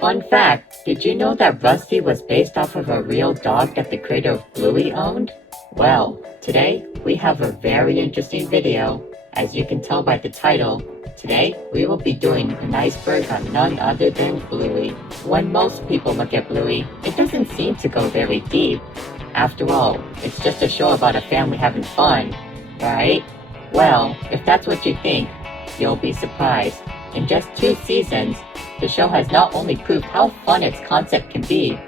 Fun fact, did you know that Rusty was based off of a real dog that the creator of Bluey owned? Well, today we have a very interesting video. As you can tell by the title, today we will be doing an iceberg on none other than Bluey. When most people look at Bluey, it doesn't seem to go very deep. After all, it's just a show about a family having fun, right? Well, if that's what you think, you'll be surprised. In just 2 seasons, the show has not only proved how fun its concept can be,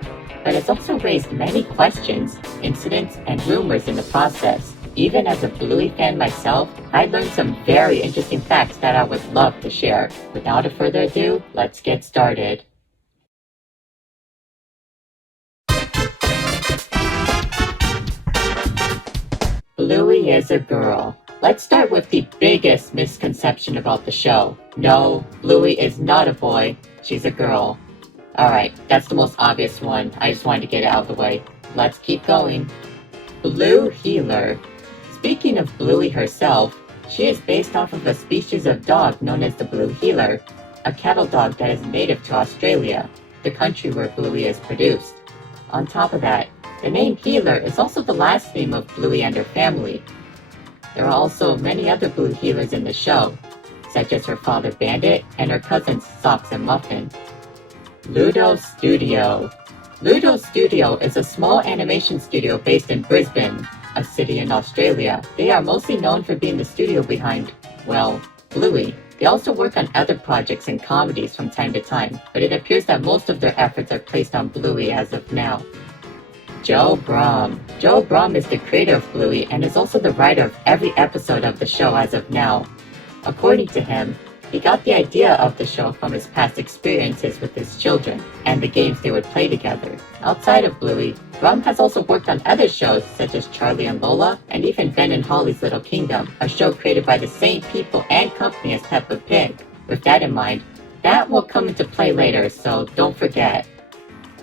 but it's also raised many questions, incidents, and rumors in the process. Even as a Bluey fan myself, I learned some very interesting facts that I would love to share. Without further ado, let's get started. Bluey is a girl. Let's start with the biggest misconception about the show. No, Bluey is not a boy, she's a girl. Alright, that's the most obvious one. I just wanted to get it out of the way. Let's keep going. Blue Heeler. Speaking of Bluey herself, she is based off of a species of dog known as the Blue Heeler, a cattle dog that is native to Australia, the country where Bluey is produced. On top of that, the name Heeler is also the last name of Bluey and her family. There are also many other Blue Heelers in the show, such as her father Bandit and her cousins Socks and Muffin. Ludo Studio. Ludo Studio is a small animation studio based in Brisbane, a city in Australia. They are mostly known for being the studio behind, well, Bluey. They also work on other projects and comedies from time to time, but it appears that most of their efforts are placed on Bluey as of now. Joe Brum. Joe Brum is the creator of Bluey and is also the writer of every episode of the show as of now. According to him, he got the idea of the show from his past experiences with his children and the games they would play together. Outside of Bluey, Brum has also worked on other shows such as Charlie and Lola and even Ben and Holly's Little Kingdom, a show created by the same people and company as Peppa Pig. With that in mind, that will come into play later, so don't forget.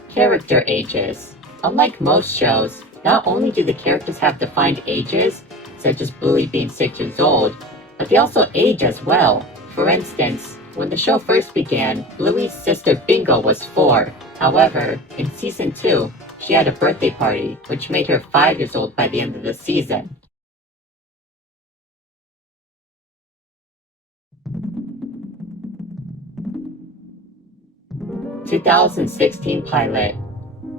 Character ages. Unlike most shows, not only do the characters have defined ages, such as Bluey being 6 years old, but they also age as well. For instance, when the show first began, Bluey's sister Bingo was 4. However, in season 2, she had a birthday party, which made her 5 years old by the end of the season. (2016) pilot.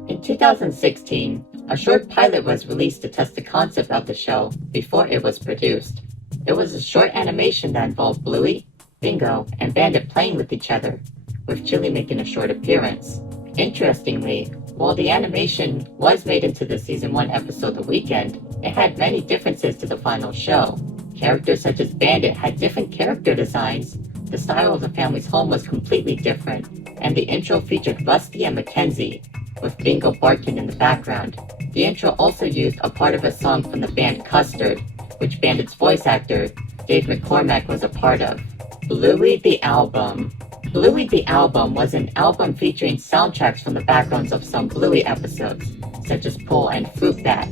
In 2016, a short pilot was released to test the concept of the show before it was produced. It was a short animation that involved Bluey, Bingo, and Bandit playing with each other, with Chili making a short appearance. Interestingly, while the animation was made into the season 1 episode The Weekend, it had many differences to the final show. Characters such as Bandit had different character designs, the style of the family's home was completely different, and the intro featured Rusty and Mackenzie, with Bingo barking in the background. The intro also used a part of a song from the band Custard, which Bandit's voice actor, Dave McCormack, was a part of. Bluey the Album. Bluey the Album was an album featuring soundtracks from the backgrounds of some Bluey episodes, such as Pull and Fruit Bat.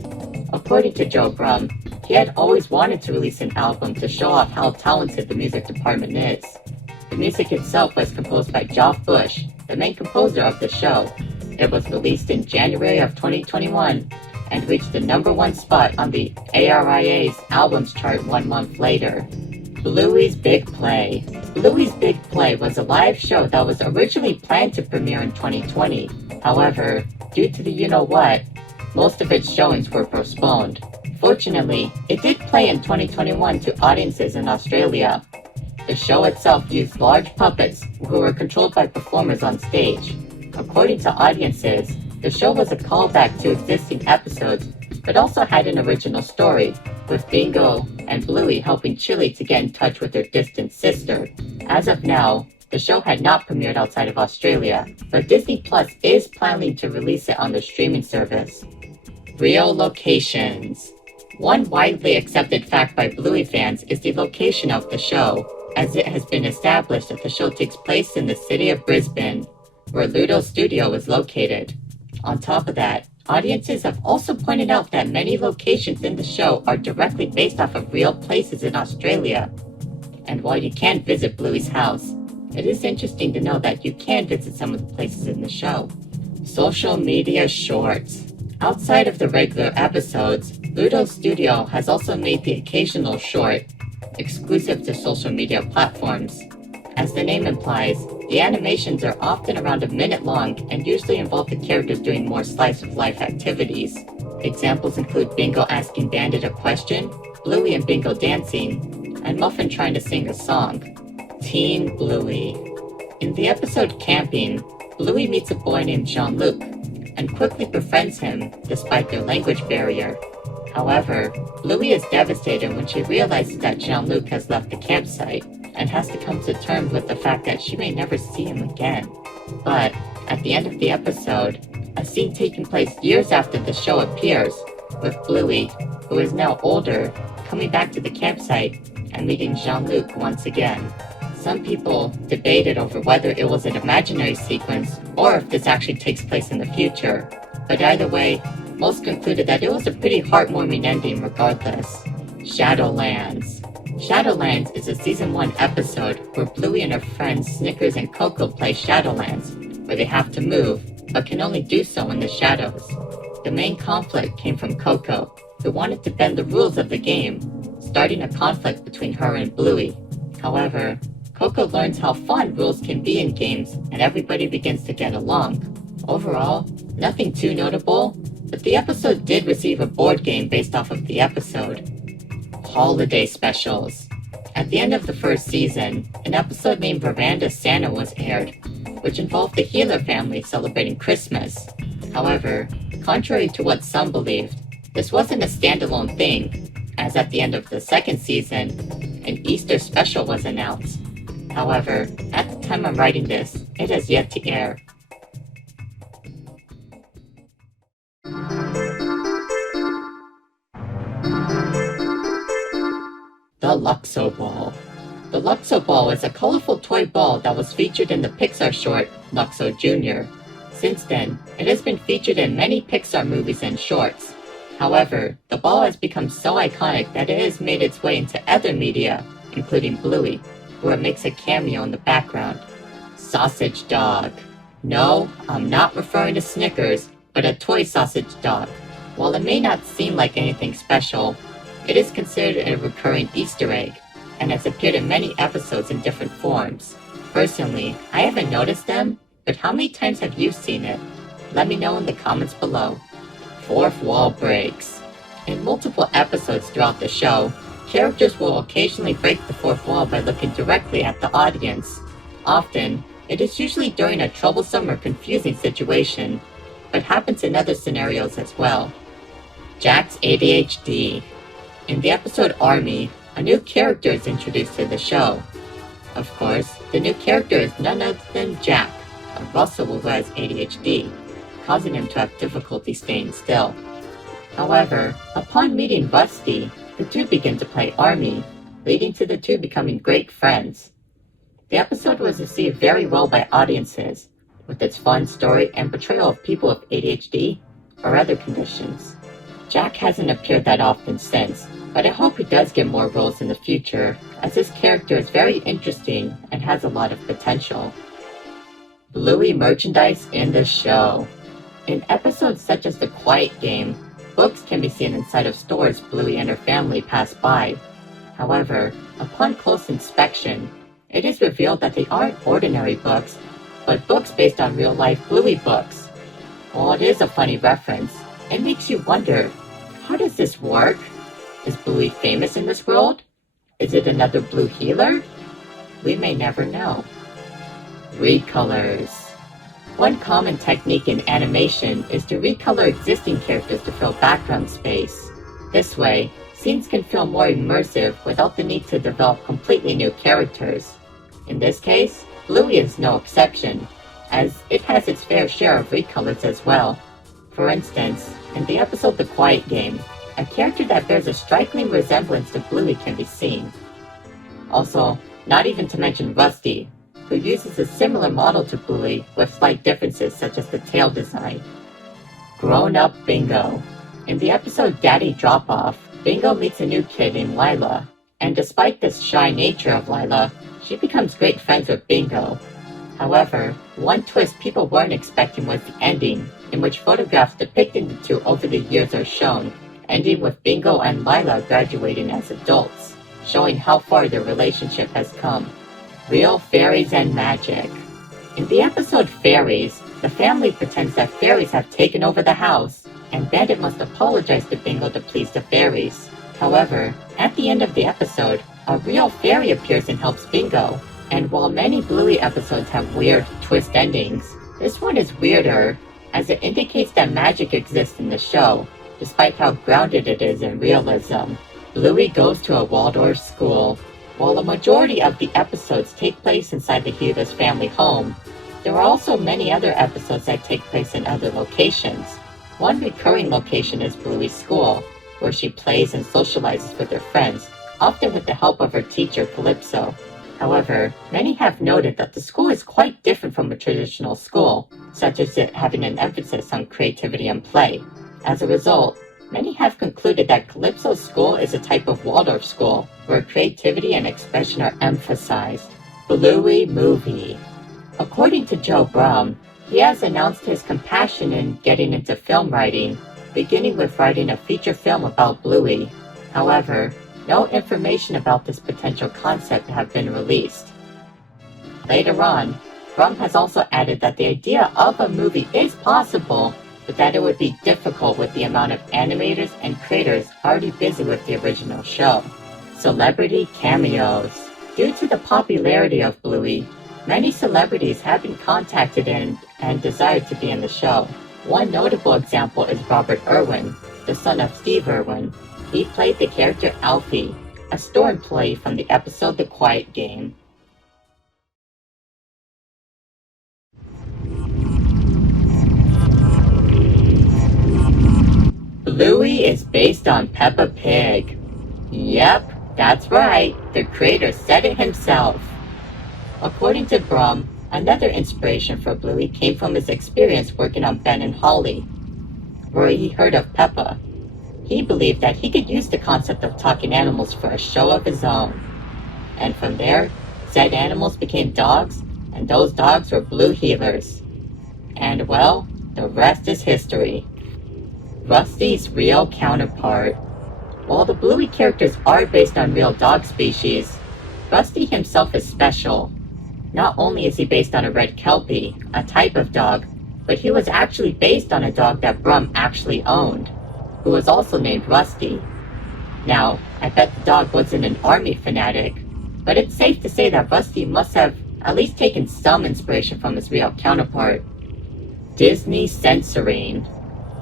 According to Joe Brum, he had always wanted to release an album to show off how talented the music department is. The music itself was composed by Geoff Bush, the main composer of the show. It was released in January of 2021 and reached the #1 spot on the ARIA's albums chart 1 month later. Bluey's Big Play. Bluey's Big Play was a live show that was originally planned to premiere in 2020. However, due to the you-know-what, most of its showings were postponed. Fortunately, it did play in 2021 to audiences in Australia. The show itself used large puppets who were controlled by performers on stage. According to audiences, the show was a callback to existing episodes, but also had an original story, with Bingo and Bluey helping Chili to get in touch with her distant sister. As of now, the show had not premiered outside of Australia, but Disney Plus is planning to release it on their streaming service. Real locations. One widely accepted fact by Bluey fans is the location of the show, as it has been established that the show takes place in the city of Brisbane, where Ludo Studio is located. On top of that, audiences have also pointed out that many locations in the show are directly based off of real places in Australia. And while you can't visit Bluey's house, it is interesting to know that you can visit some of the places in the show. Social media shorts. Outside of the regular episodes, Ludo Studio has also made the occasional short, exclusive to social media platforms. As the name implies, the animations are often around a minute long and usually involve the characters doing more slice-of-life activities. Examples include Bingo asking Bandit a question, Bluey and Bingo dancing, and Muffin trying to sing a song. Teen Bluey. In the episode Camping, Bluey meets a boy named Jean-Luc and quickly befriends him despite their language barrier. However, Bluey is devastated when she realizes that Jean-Luc has left the campsite and has to come to terms with the fact that she may never see him again. But at the end of the episode, a scene taking place years after the show appears, with Bluey, who is now older, coming back to the campsite and meeting Jean-Luc once again. Some people debated over whether it was an imaginary sequence or if this actually takes place in the future, but either way, most concluded that it was a pretty heartwarming ending regardless. Shadowlands. Shadowlands is a Season 1 episode where Bluey and her friends Snickers and Coco play Shadowlands, where they have to move, but can only do so in the shadows. The main conflict came from Coco, who wanted to bend the rules of the game, starting a conflict between her and Bluey. However, Coco learns how fun rules can be in games and everybody begins to get along. Overall, nothing too notable, but the episode did receive a board game based off of the episode. Holiday specials. At the end of the first season, an episode named Veranda Santa was aired, which involved the Healer family celebrating Christmas. However, contrary to what some believed, this wasn't a standalone thing, as at the end of the second season, an Easter special was announced. However, at the time I'm writing this, it has yet to air. The Luxo Ball. The Luxo Ball is a colorful toy ball that was featured in the Pixar short Luxo Jr. Since then, it has been featured in many Pixar movies and shorts. However, the ball has become so iconic that it has made its way into other media, including Bluey, where it makes a cameo in the background. Sausage Dog. No, I'm not referring to Snickers, but a toy sausage dog. While it may not seem like anything special, it is considered a recurring Easter egg, and has appeared in many episodes in different forms. Personally, I haven't noticed them, but how many times have you seen it? Let me know in the comments below. Fourth wall breaks. In multiple episodes throughout the show, characters will occasionally break the fourth wall by looking directly at the audience. Often, it is usually during a troublesome or confusing situation, but happens in other scenarios as well. Jack's ADHD. In the episode Army, a new character is introduced to the show. Of course, the new character is none other than Jack, a Russell who has ADHD, causing him to have difficulty staying still. However, upon meeting Rusty, the two begin to play Army, leading to the two becoming great friends. The episode was received very well by audiences, with its fun story and portrayal of people with ADHD or other conditions. Jack hasn't appeared that often since, but I hope he does get more roles in the future, as this character is very interesting and has a lot of potential. Bluey merchandise in the show. In episodes such as The Quiet Game, books can be seen inside of stores Bluey and her family pass by. However, upon close inspection, it is revealed that they aren't ordinary books, but books based on real-life Bluey books. While it is a funny reference, it makes you wonder, how does this work? Is Bluey famous in this world? Is it another Blue healer? We may never know. Recolors. One common technique in animation is to recolor existing characters to fill background space. This way, scenes can feel more immersive without the need to develop completely new characters. In this case, Bluey is no exception, as it has its fair share of recolors as well. For instance, in the episode The Quiet Game, a character that bears a striking resemblance to Bluey can be seen. Also, not even to mention Rusty, who uses a similar model to Bluey with slight differences such as the tail design. Grown-up Bingo. In the episode Daddy Drop-Off, Bingo meets a new kid named Lila, and despite the shy nature of Lila, she becomes great friends with Bingo. However, one twist people weren't expecting was the ending, in which photographs depicting the two over the years are shown, ending with Bingo and Lila graduating as adults, showing how far their relationship has come. Real fairies and magic. In the episode Fairies, the family pretends that fairies have taken over the house, and Bandit must apologize to Bingo to please the fairies. However, at the end of the episode, a real fairy appears and helps Bingo. And while many Bluey episodes have weird twist endings, this one is weirder, as it indicates that magic exists in the show, despite how grounded it is in realism. Bluey goes to a Waldorf school. While a majority of the episodes take place inside the Huda's family home, there are also many other episodes that take place in other locations. One recurring location is Bluey's school, where she plays and socializes with her friends, often with the help of her teacher Calypso. However, many have noted that the school is quite different from a traditional school, such as it having an emphasis on creativity and play. As a result, many have concluded that Calypso's school is a type of Waldorf school, where creativity and expression are emphasized. Bluey movie. According to Joe Brum, he has announced his compassion in getting into film writing, beginning with writing a feature film about Bluey. However, no information about this potential concept have been released. Later on, Brum has also added that the idea of a movie is possible, but that it would be difficult with the amount of animators and creators already busy with the original show. Celebrity cameos. Due to the popularity of Bluey, many celebrities have been contacted and desired to be in the show. One notable example is Robert Irwin, the son of Steve Irwin. He played the character Alfie, a store employee from the episode The Quiet Game. Bluey is based on Peppa Pig. Yep, that's right, the creator said it himself. According to Brum, another inspiration for Bluey came from his experience working on Ben and Holly, where he heard of Peppa. He believed that he could use the concept of talking animals for a show of his own. And from there, said animals became dogs, and those dogs were Blue Heelers. And well, the rest is history. Rusty's real counterpart. While the Bluey characters are based on real dog species, Rusty himself is special. Not only is he based on a red Kelpie, a type of dog, but he was actually based on a dog that Brum actually owned, who was also named Rusty. Now, I bet the dog wasn't an army fanatic, but it's safe to say that Rusty must have at least taken some inspiration from his real counterpart. Disney censoring.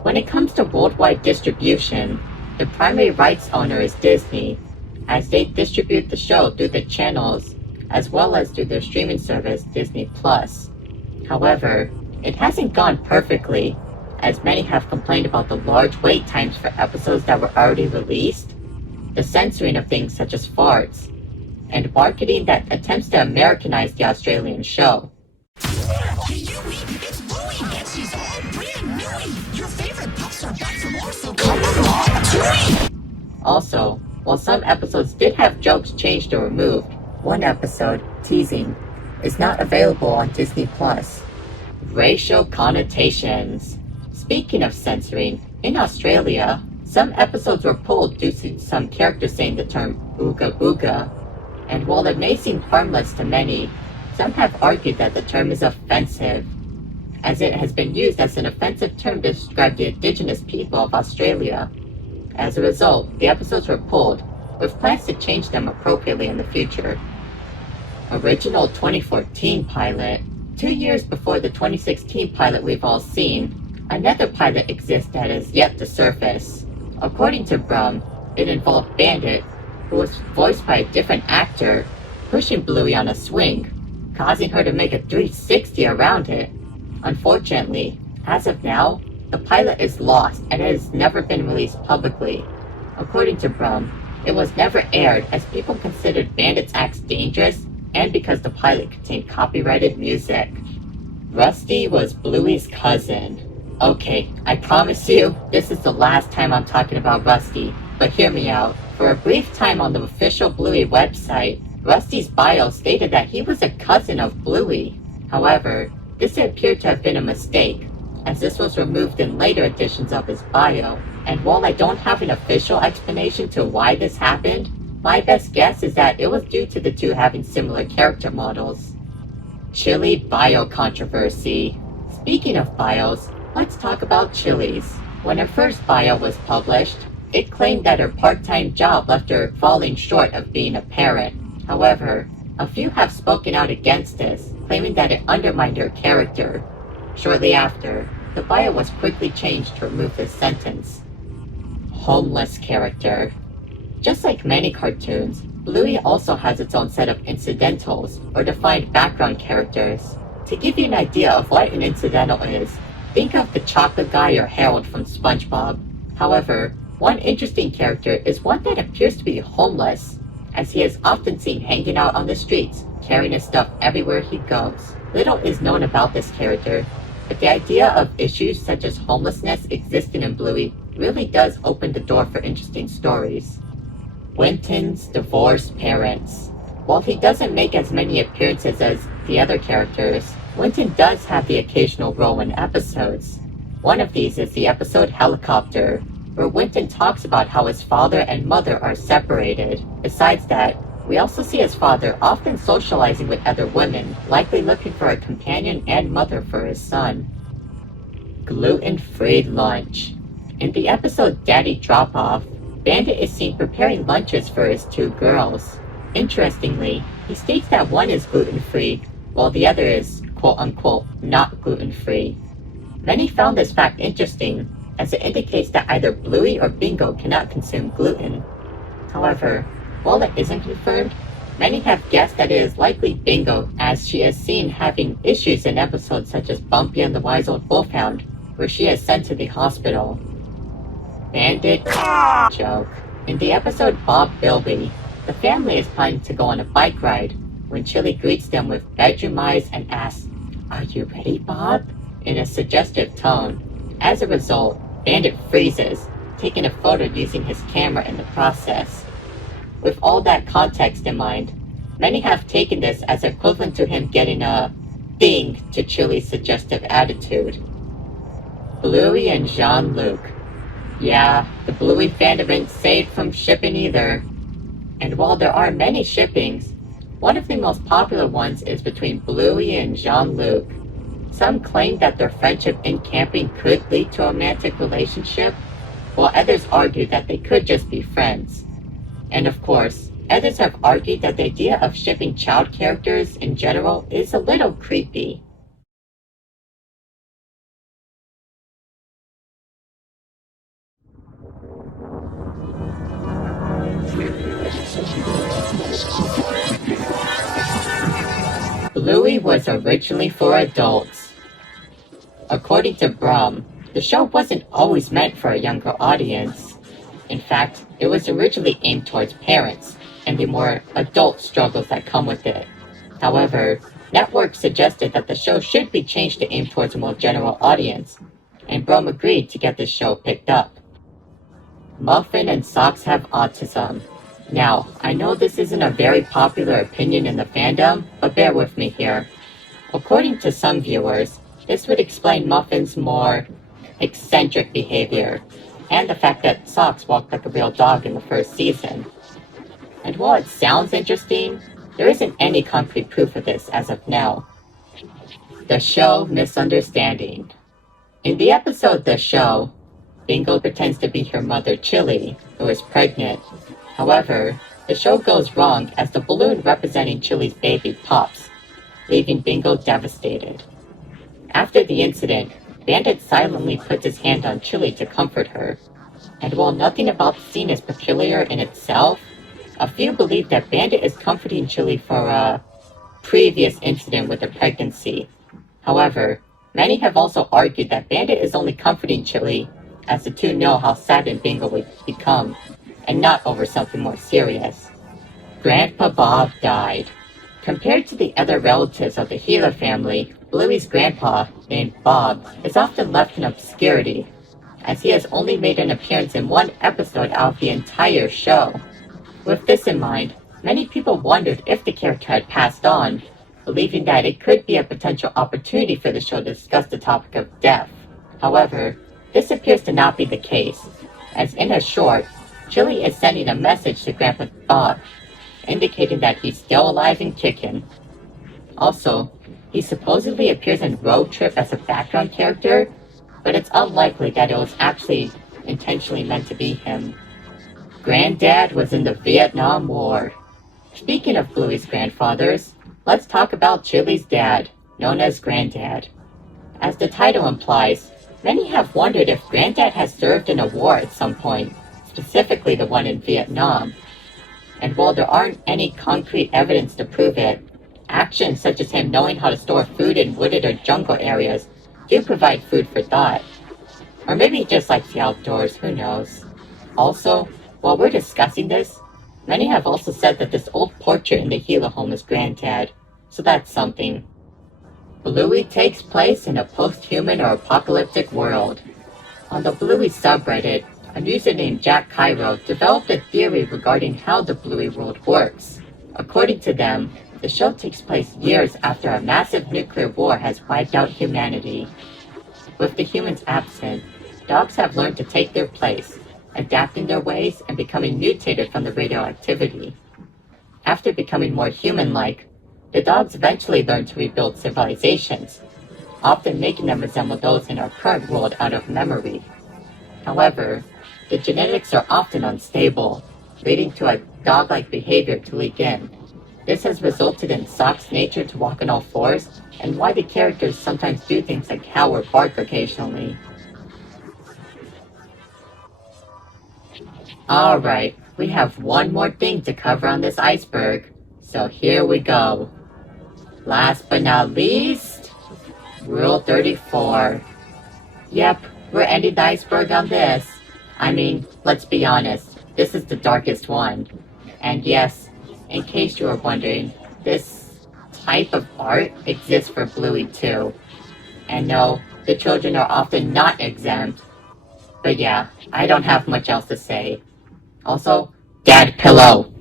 When it comes to worldwide distribution, the primary rights owner is Disney, as they distribute the show through the channels as well as through their streaming service Disney+. However, it hasn't gone perfectly, as many have complained about the large wait times for episodes that were already released, the censoring of things such as farts, and marketing that attempts to Americanize the Australian show. Hey, Yui, it's Bluey, and she's all brand new. Your favorite pups are back for more, so come along, Chewy! Also, while some episodes did have jokes changed or removed, one episode, Teasing, is not available on Disney+. Racial connotations. Speaking of censoring, in Australia, some episodes were pulled due to some characters saying the term ooga booga, and while it may seem harmless to many, some have argued that the term is offensive, as it has been used as an offensive term to describe the indigenous people of Australia. As a result, the episodes were pulled, with plans to change them appropriately in the future. Original 2014 pilot. 2 years before the 2016 pilot we've all seen, another pilot exists that is yet to surface. According to Brum, it involved Bandit, who was voiced by a different actor, pushing Bluey on a swing, causing her to make a 360 around it. Unfortunately, as of now, the pilot is lost and it has never been released publicly. According to Brum, it was never aired as people considered Bandit's acts dangerous and because the pilot contained copyrighted music. Rusty was Bluey's cousin. Okay, I promise you, this is the last time I'm talking about Rusty, but hear me out. For a brief time on the official Bluey website, Rusty's bio stated that he was a cousin of Bluey. However, this appeared to have been a mistake, as this was removed in later editions of his bio. And while I don't have an official explanation to why this happened, my best guess is that it was due to the two having similar character models. Chili bio controversy. Speaking of bios, let's talk about Chili's. When her first bio was published, it claimed that her part-time job left her falling short of being a parent. However, a few have spoken out against this, claiming that it undermined her character. Shortly after, the bio was quickly changed to remove this sentence. Homeless character. Just like many cartoons, Bluey also has its own set of incidentals, or defined background characters. To give you an idea of what an incidental is, think of the chocolate guy or Harold from SpongeBob. However, one interesting character is one that appears to be homeless, as he is often seen hanging out on the streets, carrying his stuff everywhere he goes. Little is known about this character, but the idea of issues such as homelessness existing in Bluey really does open the door for interesting stories. Winton's divorced parents. While he doesn't make as many appearances as the other characters, Winton does have the occasional role in episodes. One of these is the episode Helicopter, where Winton talks about how his father and mother are separated. Besides that, we also see his father often socializing with other women, likely looking for a companion and mother for his son. Gluten-free lunch. In the episode Daddy Drop-Off, Bandit is seen preparing lunches for his two girls. Interestingly, he states that one is gluten-free, while the other is quote-unquote not gluten-free. Many found this fact interesting, as it indicates that either Bluey or Bingo cannot consume gluten. However, while it isn't confirmed, many have guessed that it is likely Bingo, as she is seen having issues in episodes such as Bumpy and the Wise Old Wolfhound, where she is sent to the hospital. Bandit joke. In the episode Bob Bilby, the family is planning to go on a bike ride when Chili greets them with bedroom eyes and asks, "Are you ready, Bob?" in a suggestive tone. As a result, Bandit freezes, taking a photo using his camera in the process. With all that context in mind, many have taken this as equivalent to him getting a ding to Chili's suggestive attitude. Bluey and Jean-Luc. Yeah, the Bluey fandom ain't saved from shipping either. And while there are many shippings, one of the most popular ones is between Bluey and Jean-Luc. Some claim that their friendship in camping could lead to a romantic relationship, while others argue that they could just be friends. And of course, others have argued that the idea of shipping child characters in general is a little creepy. Bluey was originally for adults. According to Brum, the show wasn't always meant for a younger audience. In fact, it was originally aimed towards parents and the more adult struggles that come with it. However, networks suggested that the show should be changed to aim towards a more general audience, and Brum agreed to get the show picked up. Muffin and Socks have autism. Now, I know this isn't a very popular opinion in the fandom, but bear with me here. According to some viewers, this would explain Muffin's more eccentric behavior, and the fact that Socks walked like a real dog in the first season. And while it sounds interesting, there isn't any concrete proof of this as of now. The show misunderstanding. In the episode The Show, Bingo pretends to be her mother Chili, who is pregnant. However, the show goes wrong as the balloon representing Chili's baby pops, leaving Bingo devastated. After the incident, Bandit silently puts his hand on Chili to comfort her. And while nothing about the scene is peculiar in itself, a few believe that Bandit is comforting Chili for a previous incident with a pregnancy. However, many have also argued that Bandit is only comforting Chili as the two know how saddened Bingo would become, and not over something more serious. Grandpa Bob died. Compared to the other relatives of the Healer family, Bluey's grandpa, named Bob, is often left in obscurity, as he has only made an appearance in one episode out of the entire show. With this in mind, many people wondered if the character had passed on, believing that it could be a potential opportunity for the show to discuss the topic of death. However, this appears to not be the case, as in a short, Chili is sending a message to Grandpa Bob, indicating that he's still alive and kicking. Also, he supposedly appears in Road Trip as a background character, but it's unlikely that it was actually intentionally meant to be him. Granddad was in the Vietnam War. Speaking of Bluey's grandfathers, let's talk about Chili's dad, known as Granddad. As the title implies, many have wondered if Granddad has served in a war at some point, specifically the one in Vietnam. And while there aren't any concrete evidence to prove it, actions such as him knowing how to store food in wooded or jungle areas do provide food for thought. Or maybe he just likes the outdoors, who knows. Also, while we're discussing this, many have also said that this old portrait in the Gila home is Granddad, so that's something. Bluey takes place in a post-human or apocalyptic world. On the Bluey subreddit, a user named Jack Cairo developed a theory regarding how the Bluey world works. According to them, the show takes place years after a massive nuclear war has wiped out humanity. With the humans absent, dogs have learned to take their place, adapting their ways and becoming mutated from the radioactivity. After becoming more human-like, the dogs eventually learn to rebuild civilizations, often making them resemble those in our current world out of memory. However, the genetics are often unstable, leading to a dog-like behavior to leak in. This has resulted in Sock's nature to walk on all fours, and why the characters sometimes do things like howl or bark occasionally. Alright, we have one more thing to cover on this iceberg, so here we go. Last but not least, Rule 34. Yep, we're ending the iceberg on this. I mean, let's be honest, this is the darkest one. And yes, in case you were wondering, this type of art exists for Bluey too. And no, the children are often not exempt. But yeah, I don't have much else to say. Also, Dad Pillow.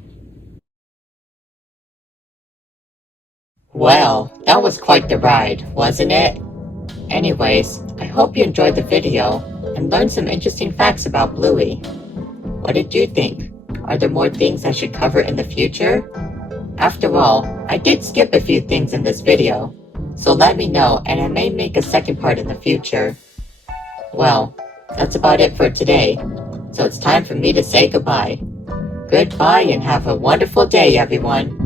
Well, that was quite the ride, wasn't it? Anyways, I hope you enjoyed the video and learned some interesting facts about Bluey. What did you think? Are there more things I should cover in the future? After all, I did skip a few things in this video, so let me know and I may make a second part in the future. Well, that's about it for today, so it's time for me to say goodbye. Goodbye and have a wonderful day, everyone.